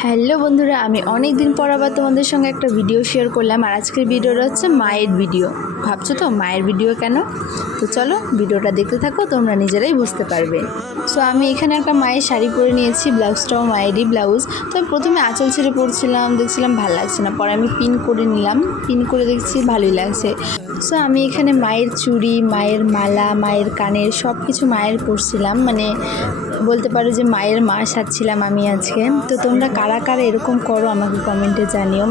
Hello বন্ধুরা, আমি অনেক দিন পর আবার তোমাদের সঙ্গে একটা ভিডিও শেয়ার করলাম। আর আজকের ভিডিওটা হচ্ছে মায়ের ভিডিও। ভাবছো তো মায়ের ভিডিও কেন? তো চলো ভিডিওটা দেখতে থাকো, তোমরা নিজেরাই বুঝতে পারবে। সো আমি এখানে একটা মায়ের শাড়ি পরে নিয়েছি, ব্লাউজটাও মায়েরই ব্লাউজ। তো আমি প্রথমে আঁচল ছেড়ে পরছিলাম, দেখছিলাম ভালো লাগছে না, পরে আমি পিন করে নিলাম, পিন করে দেখছি ভালোই লাগছে। সো আমি এখানে মায়ের চুড়ি, মায়ের মালা, মায়ের কানের সব কিছু মায়ের পরছিলাম, মানে বলতে পারো যে মায়ের মা সাজছিলাম আমি আজকে। তো তোমরা কারা কারা এরকম করো আমাকে কমেন্টে জানিও,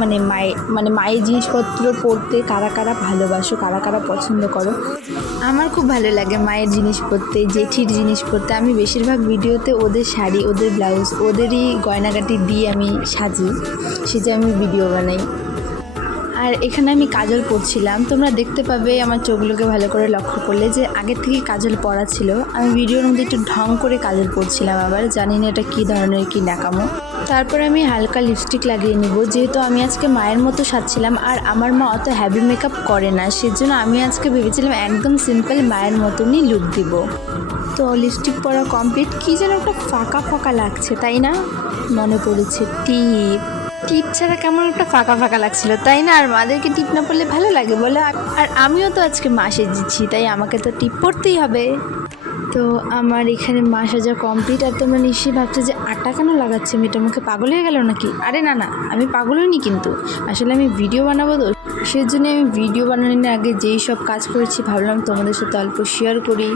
মায়ের জিনিসপত্র পরতে কারা কারা ভালোবাসো, কারা কারা পছন্দ করো। আমার খুব ভালো লাগে মায়ের জিনিস পরতে, জেঠির জিনিস পরতে। আমি বেশিরভাগ ভিডিওতে ওদের শাড়ি, ওদের ব্লাউজ, ওদেরই গয়নাগাটি দিয়ে আমি সাজি, সেজে আমি ভিডিও বানাই। আর এখানে আমি কাজল পরছিলাম, তোমরা দেখতে পাবে আমার চোখগুলোকে ভালো করে লক্ষ্য করলে যে আগের থেকে কাজল পরা ছিল। আমি ভিডিওর মধ্যে একটু ঢং করে কাজল পরছিলাম, আবার জানি না এটা কী ধরনের কী নাকামো। তারপর আমি হালকা লিপস্টিক লাগিয়ে নিব, যেহেতু আমি আজকে মায়ের মতো সাজছিলাম আর আমার মা অত হ্যাভি মেকআপ করে না, সেজন্য আমি আজকে ভেবেছিলাম একদম সিম্পল মায়ের মতনই লুক দিব। তো লিপস্টিক পরা কমপ্লিট, কী যেন একটা ফাঁকা ফাঁকা লাগছে, তাই না? মনে পড়েছে টিপ ছাড়া কেমন একটা ফাঁকা ফাঁকা লাগছিল, তাই না? আর মাদেরকে টিপ না পরলে ভালো লাগে বলে? আর আমিও তো আজকে মা সেজেছি, তাই আমাকে তো টিপ পরতেই হবে। তো আমার এখানে মা সাজা কমপ্লিট। আর তোমরা নিশ্চয়ই ভাবছো যে আটা কেন লাগাচ্ছে, মেয়েটা মুখে পাগল হয়ে গেল নাকি? আরে না না, আমি পাগল হইনি, কিন্তু আসলে আমি ভিডিও বানাবো তো, সেজন্য আমি ভিডিও বানানোর আগে যেই সব কাজ করেছি ভাবলাম তোমাদের সাথে অল্প শেয়ার করি।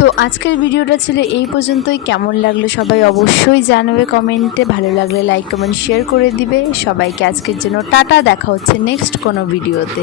তো আজকের ভিডিওটা ছিল এই পর্যন্তই। কেমন লাগলো সবাই অবশ্যই জানাবে কমেন্টে, ভালো লাগলে লাইক কমেন্ট শেয়ার করে দিবে। সবাইকে আজকের জন্য টাটা, দেখা হচ্ছে নেক্সট কোনো ভিডিওতে।